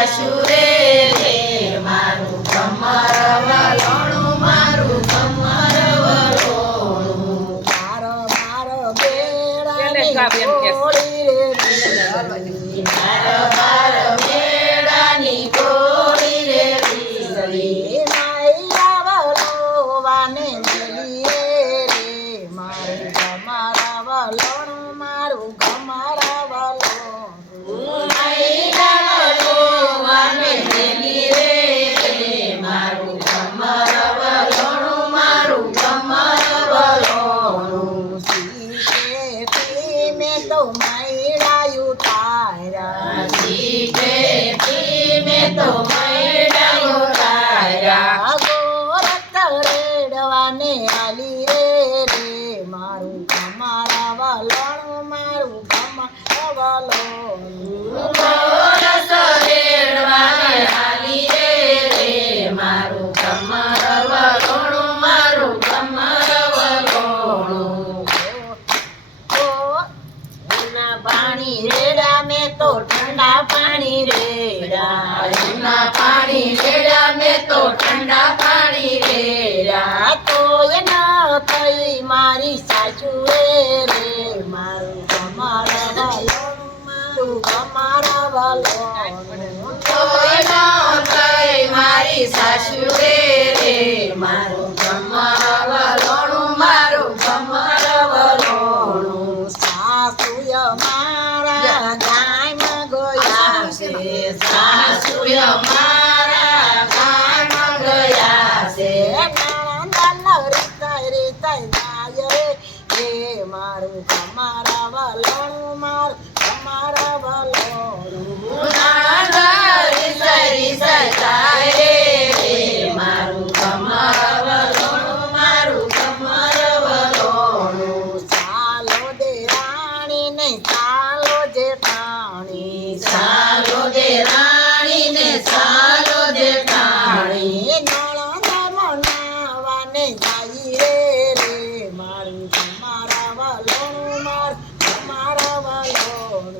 સાસુ રે મારું કમર વલોણું મારું કમર વલોણું મારો બેડાની ગોળી રે વીસળી મારો બેડાની ગોળી રે વીસળી માયા વલોવાને મેલી રે મારું કમર વલોણું મારું કમર વલોણું મૈડા વલોવાને મેલી રે મારું કમર વલોણું મારું કમર વલોણું શીખેથી મેં તો મૈડાયું તાર્યા શીખેથી મેં તો મૈડા ઉતાર્યા ગોરખ રેડવાને આલી રે મારું કમર વલોણું મારું કમર વલોણું ગોરસ રેડવાને આલી રે મારું કમર વલોણું મારું કમર વલોણું ના પાણી રેડા મેં તો ઠંડા પાણી રેડા જૂના પાણી રેડા મેં તો ઠંડા પાણી રેડા તોય ન થઈ મારી સાસુ રે મારું કમર વલોણું મારું કમર વલોણું તોય ન થઈ મારી સાસુ રે મારું કમર વલોણું મારું કમર વલોણું સાસુય મારા ગાયમાં ગયા છે સાસુય મારા ગામમાં ગયા છે નણંદન રીતાય રીતાય જાય રે મારું કમર વલોણું મારું કમર વલોણું નણંદ રીસાય રીસાય જાય રે મારું કમર વલોણું મારું કમર વલોણું ચાલો દે રાણી ને ચાલો જેઠાણી સાલો દે રાણી ને સાલો દે ઠાણી નણંદ મનાવાને જાય રે મારું કમર વલોણું મારું કમર વલોણું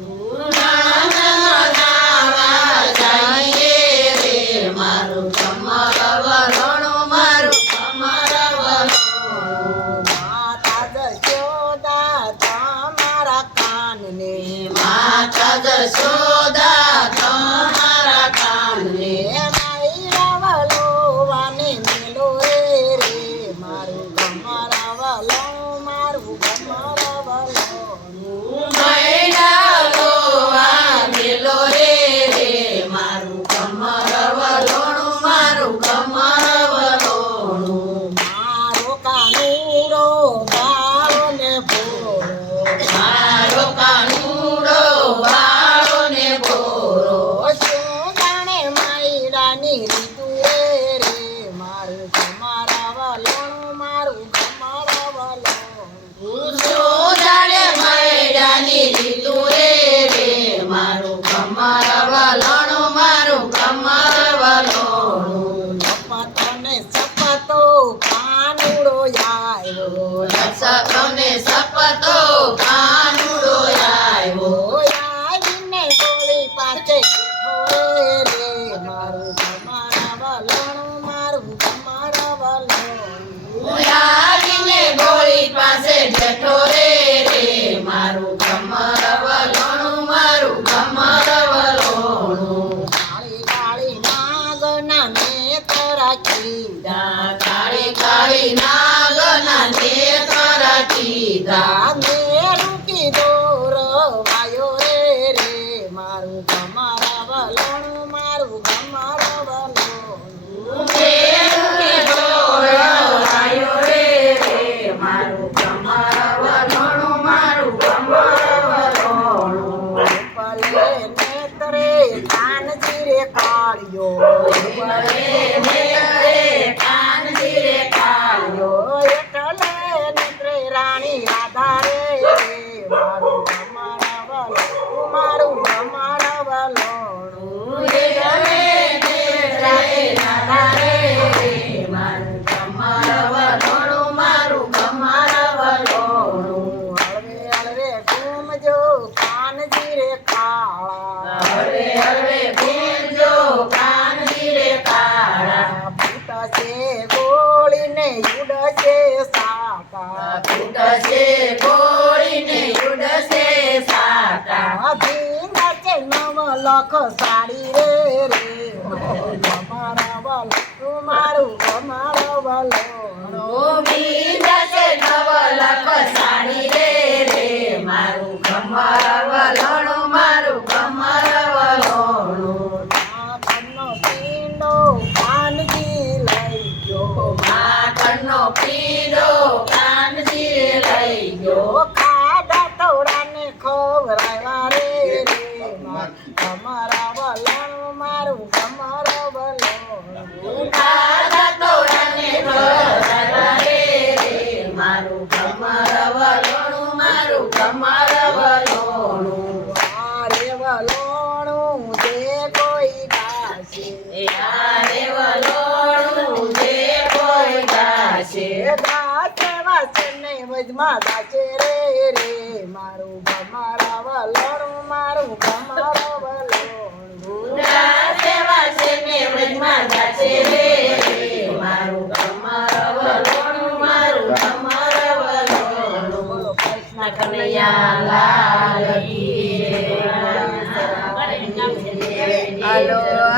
નણંદ મનાવા જઈએ રે મારું કમર વલોણું મારું કમર વલોણું માતા જશોદા તમારા કાનને માતા જશોદા તમારા કાનને માયરા વલોવાને મેલો રે મારું કમર વલોણું મારું કમર વલોણું મૈડા લોવા મેલો રે મારું કમર વલોણું મારું કમર વલોણું મારો કાનુડો ગાળો ને ભોળો મારો કાનુડો વાળો ને ભોરો શું જાણે માયરાની રીતુ રે મારું કમર વલોણું મારું કમર વલોણું જાણે મૈડાની રીતુ રે મારું કમર વલોણું મારું કમર વલોણું સપતોને સપતો કાનુડો આવ્યો સપને સપતો કાનુડો આવ્યો આવીને ગોળી પાસે બેઠો રે મારું કમર વલોણું મારું કમર વલોણું આવીને ગોળી પાસે બેઠો રે મારું કમર વલોણું મારું કમર વલોણું કાળી કાળી નાગના નેત્ર રાખીદા કાળી કાળી નાગના નેત્ર રાખીધા મેરું કીધો રવાયો રે મારું કમર વલોણું મારું કમર વલોણું મારું કમર વલોણું મારું કમર વલોણું પલે નેત્રે કાનજી રે કાળિયો કાનજી રે કાળિયો એટલે નેત્રે રાણી રાધા રે મારું કમર વલોણું મારું કમર વલોણું મારું કમર વલોણું મારું કમર વલોણું હળવે હળવે ઘૂમજો કાનજી રે કાળા હળવે હળવે ભૂલજો ફૂટશે ગોળીને ઉડશે સાટા ભીંડા છે નવ લખ સાડી રે રે મારા વલ મારું મારો વલો ભીંડશે નવલખ સાડી રે રે મારું કમર વલોણું મારું કમર વલોણું માખણનો પીંડો કાનજી લઈ ગયો માખણનો પીડો કાનજી લઈ ગયો ખાધા તોડાને ખવરાવ્યા રે રે કમરા વલણ મારું કમર વલણ ખાધા તોડાને ખવરાવ્યા રે રે મારું કમર વલોણું મારું કમર વલોણું મારે વલોણું જે કોઈ ગાશે યારે વલોણું જે કોઈ ગાશે ગાશે વાસે ને વજમાં ગાશે રે રે મારું કમરા વલણ મારું કમર વલણ ગાશે વાસે ને વ્રજમાં ગાશે રે રે મારું કમર વલોણું મારું કમર વલોણું કૃષ્ણ કનૈયા લાલ કી જય. હાલો